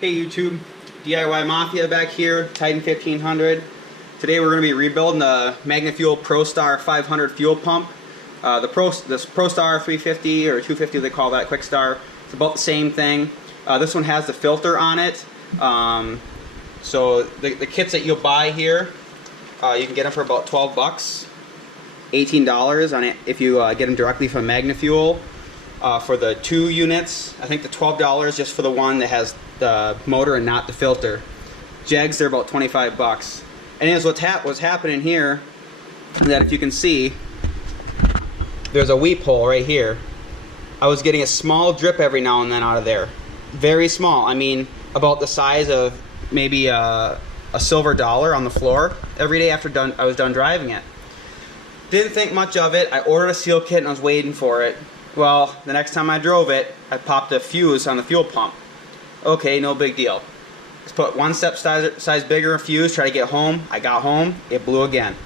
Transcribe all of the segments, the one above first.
Hey YouTube, DIY Mafia back here, Titan 1500. Today we're going to be rebuilding the Magnafuel Prostar 500 fuel pump. This Prostar 350 or 250 they call that, quickstar. It's about the same thing. This one has the filter on it. So the kits that you'll buy here, you can get them for about 12 bucks, $18 on it if you get them directly from Magnafuel. For the 2 units, I think the $12 just for the one that has the motor and not the filter. Jegs, they're about 25 bucks. And here's what's happening here, that if you can see, there's a weep hole right here. I was getting a small drip every now and then out of there. Very small. I mean, about the size of maybe a silver dollar on the floor every day after I was done driving it. Didn't think much of it. I ordered a seal kit and I was waiting for it. Well, the next time I drove it, I popped a fuse on the fuel pump. Okay, no big deal. Just put one step size bigger fuse, try to get home. I got home, it blew again.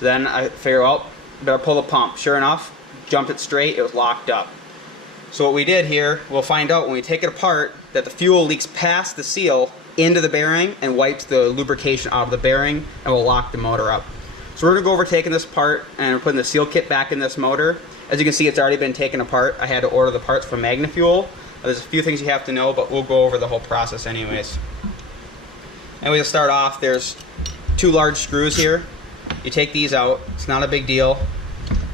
So then I figured, well, better pull the pump. Sure enough, jumped it straight, it was locked up. So what we did here, we'll find out when we take it apart that the fuel leaks past the seal into the bearing and wipes the lubrication out of the bearing and will lock the motor up. So we're going to go over taking this apart and we're putting the seal kit back in this motor. As you can see, it's already been taken apart. I had to order the parts from Magnafuel. There's a few things you have to know, but we'll go over the whole process anyways. And we'll start off, there's 2 large screws here. You take these out, it's not a big deal.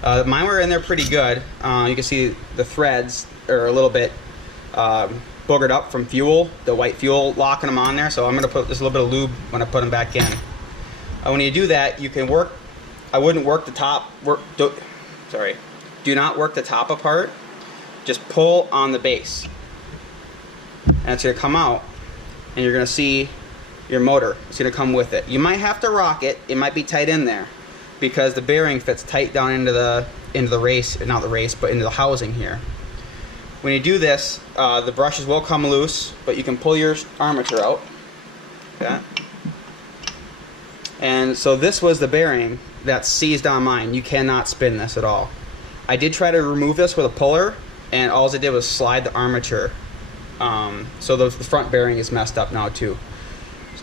Mine were in there pretty good. You can see the threads are a little bit boogered up from fuel, the white fuel locking them on there, so I'm going to put just a little bit of lube when I put them back in. When you do that, you can work, I wouldn't work the top, do not work the top apart, just pull on the base. And it's going to come out, and you're going to see your motor. It's going to come with it. You might have to rock it. It might be tight in there because the bearing fits tight down into the race, not the race, but into the housing here. When you do this, the brushes will come loose, but you can pull your armature out. Okay. And so this was the bearing that's seized on mine. You cannot spin this at all. I did try to remove this with a puller, and all it did was slide the armature. So the front bearing is messed up now too.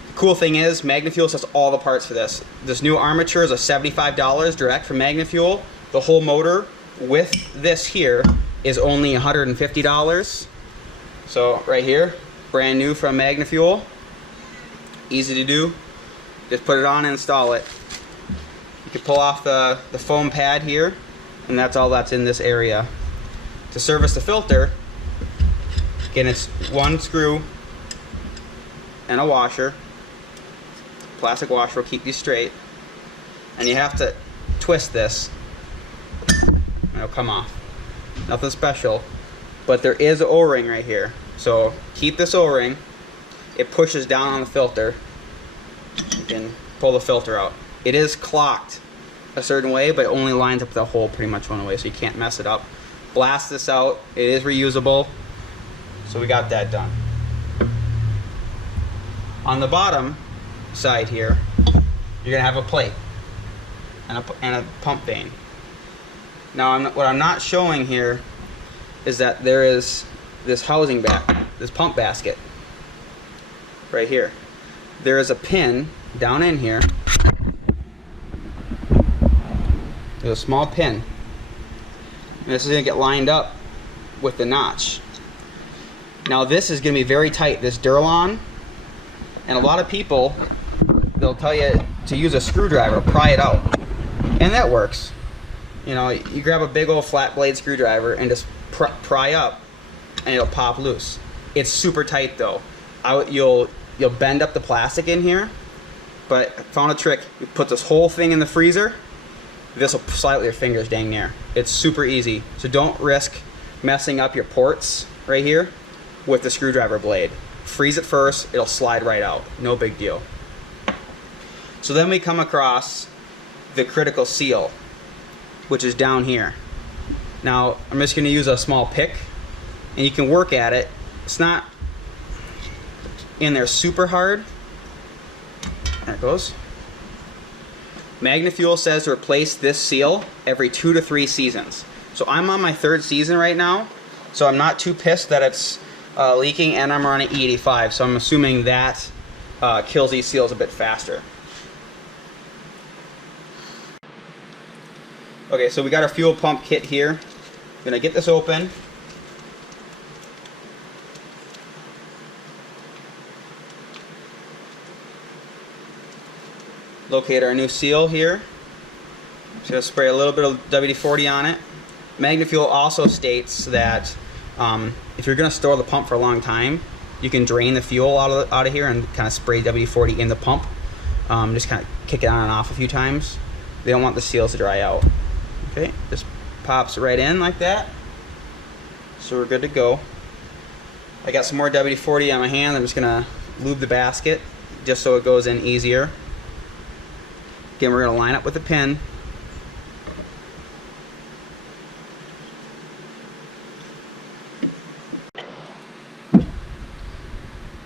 The cool thing is, Magnafuel sells all the parts for this. This new armature is a $75 direct from Magnafuel. The whole motor with this here is only $150. So right here, brand new from Magnafuel. Easy to do. Just put it on and install it. You can pull off the foam pad here, and that's all that's in this area. To service the filter, again, it's 1 screw and a washer. Plastic washer will keep you straight. And you have to twist this and it'll come off. Nothing special, but there is an O-ring right here. So keep this O-ring. It pushes down on the filter. You can pull the filter out. It is clocked a certain way, but it only lines up the hole pretty much one way, so you can't mess it up. Blast this out. It is reusable. So we got that done. On the bottom side here, you're going to have a plate and a pump vane. Now what I'm not showing here is that there is this housing this pump basket right here. There is a pin down in here. There's a small pin. And this is going to get lined up with the notch. Now this is going to be very tight, this Duralon, and a lot of people, they'll tell you to use a screwdriver, pry it out, and that works. You know, you grab a big old flat blade screwdriver and just pry up, and it'll pop loose. It's super tight though. You'll bend up the plastic in here, but I found a trick. You put this whole thing in the freezer. This will slide with your fingers dang near. It's super easy. So don't risk messing up your ports right here with the screwdriver blade. Freeze it first, it'll slide right out. No big deal. So then we come across the critical seal, which is down here. Now I'm just going to use a small pick, and you can work at it. It's not in there super hard. There it goes. Magnafuel says to replace this seal every 2 to 3 seasons. So I'm on my 3rd season right now, so I'm not too pissed that it's leaking, and I'm running E85, so I'm assuming that kills these seals a bit faster. Okay, so we got our fuel pump kit here. I'm gonna get this open. Locate our new seal here. Just gonna spray a little bit of WD-40 on it. Magnafuel also states that if you're gonna store the pump for a long time, you can drain the fuel out of here and kind of spray WD-40 in the pump. Just kind of kick it on and off a few times. They don't want the seals to dry out. Okay, just pops right in like that. So we're good to go. I got some more WD-40 on my hand. I'm just gonna lube the basket just so it goes in easier. Again, we're gonna line up with the pin.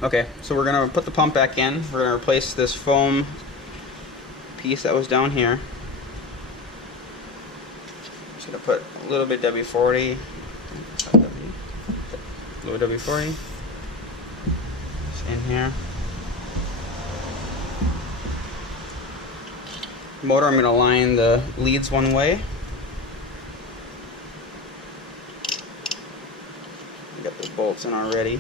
Okay, so we're gonna put the pump back in. We're gonna replace this foam piece that was down here. Just gonna put a little bit WD-40, a little WD-40 in here. Motor, I'm gonna line the leads one way. Got the bolts in already.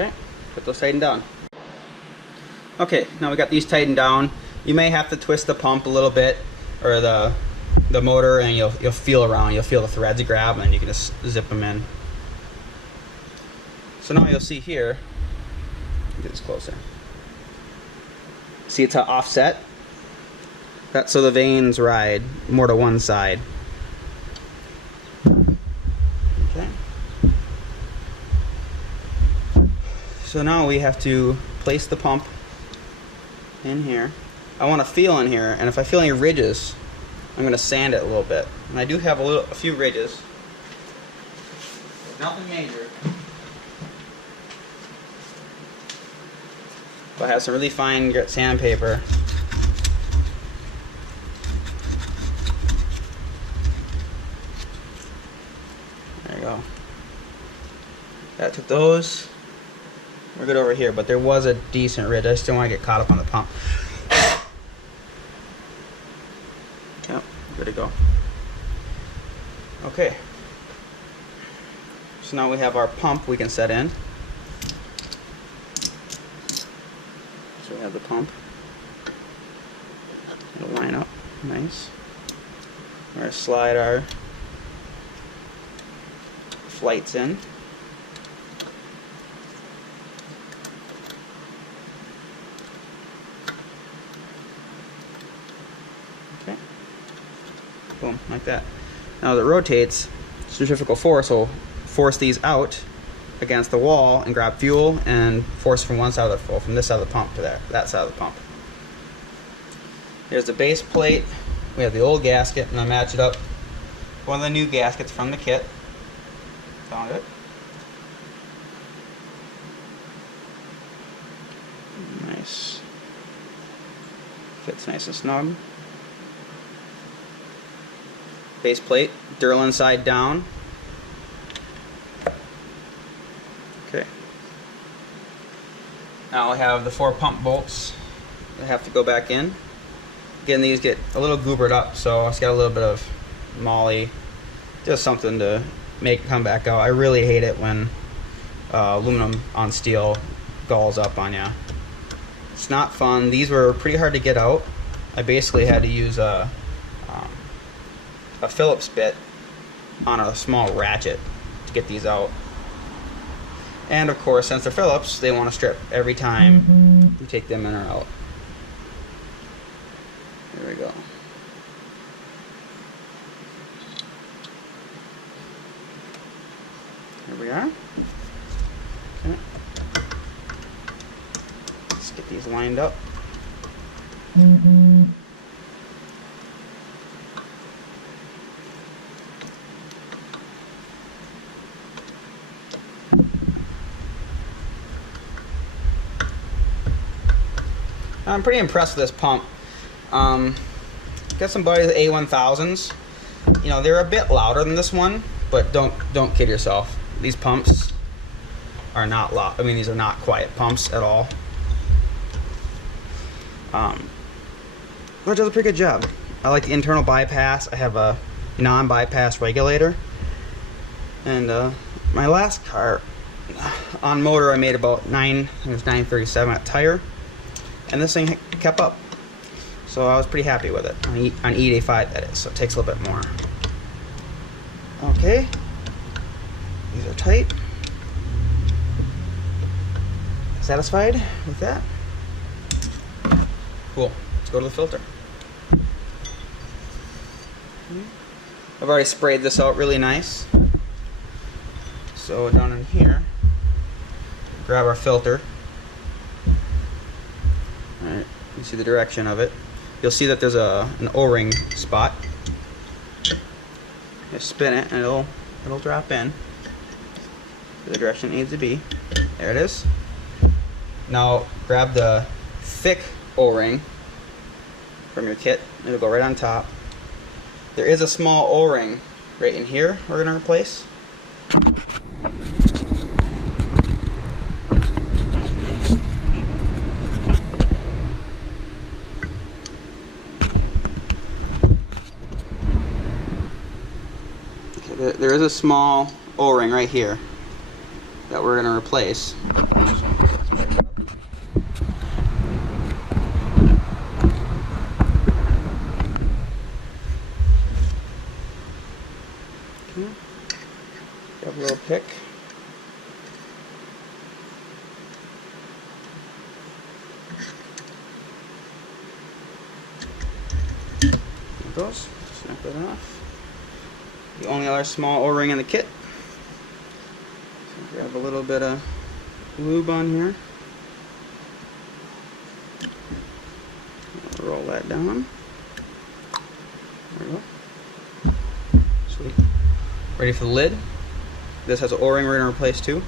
Okay, put those tightened down. Okay, now we got these tightened down. You may have to twist the pump a little bit, or the motor, and you'll feel around. You'll feel the threads grab, and then you can just zip them in. So now you'll see here. Get this closer. See, it's offset. That's so the vanes ride more to one side. Okay. So now we have to place the pump in here. I want to feel in here, and if I feel any ridges, I'm going to sand it a little bit. And I do have a few ridges. Nothing major. But I have some really fine grit sandpaper. There you go. That took those. We're good over here, but there was a decent ridge. I just don't want to get caught up on the pump. Yep, good to go. Okay. So now we have our pump we can set in. So we have the pump. It'll line up nice. We're going to slide our flights in. Boom, like that. Now as it rotates, centrifugal force will force these out against the wall and grab fuel and force from one side of the, from this side of the pump to that side of the pump. Here's the base plate. We have the old gasket, and I match it up with one of the new gaskets from the kit. Found it. Nice. Fits nice and snug. Base plate, Durlin side down. Okay. Now I have the 4 pump bolts that have to go back in. Again, these get a little goobered up, so it's got a little bit of molly, just something to make it come back out. I really hate it when aluminum on steel galls up on you. It's not fun. These were pretty hard to get out. I basically had to use a Phillips bit on a small ratchet to get these out. And of course, since they're Phillips, they want to strip every time you take them in or out. There we go. Here we are. Okay. Let's get these lined up. I'm pretty impressed with this pump. Got some buddies, A1000s. You know, they're a bit louder than this one, but don't kid yourself. These pumps are not loud. I mean, these are not quiet pumps at all. But it does a pretty good job. I like the internal bypass. I have a non-bypass regulator. And my last car, on motor, I made about I think it was 937 at tire. And this thing kept up. So I was pretty happy with it. On E85 that is, so it takes a little bit more. Okay. These are tight. Satisfied with that? Cool. Let's go to the filter. I've already sprayed this out really nice. So down in here, grab our filter. Alright, you see the direction of it. You'll see that there's an O-ring spot. Just spin it and it'll drop in to the direction it needs to be. There it is. Now grab the thick O-ring from your kit. It'll go right on top. There is a small O-ring right in here we're going to replace. Okay, there is a small O-ring right here that we're going to replace. Grab a little pick. There it goes. Snap that off. The only other small O-ring in the kit. So grab a little bit of lube on here. Roll that down. There we go. Sweet. Ready for the lid. This has an O-ring we're going to replace too.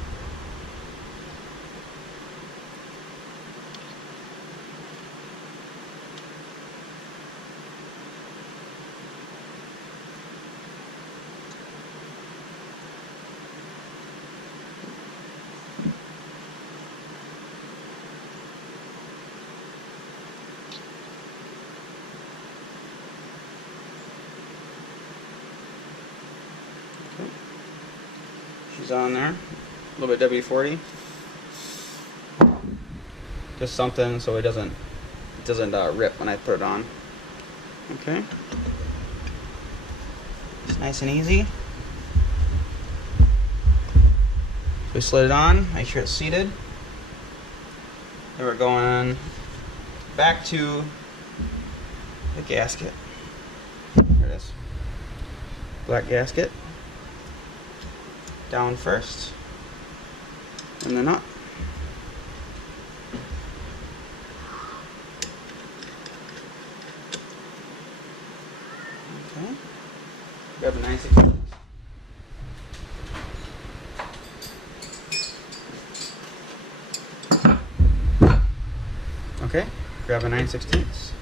She's on there. A little bit WD-40. Just something so it doesn't rip when I put it on. Okay. It's nice and easy. We slid it on. Make sure it's seated. Then we're going back to the gasket. There it is. Black gasket. Down first, and then up. Okay. Grab a 9/16. Okay. Grab a 9/16.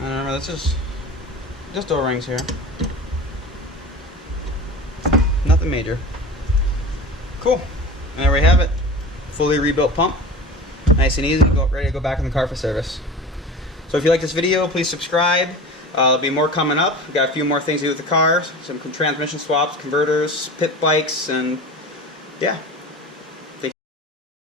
And remember, this is just O-rings here. Nothing major. Cool. And there we have it. Fully rebuilt pump. Nice and easy. Ready to go back in the car for service. So if you like this video, please subscribe. There'll be more coming up. We've got a few more things to do with the car. Some transmission swaps, converters, pit bikes, and yeah.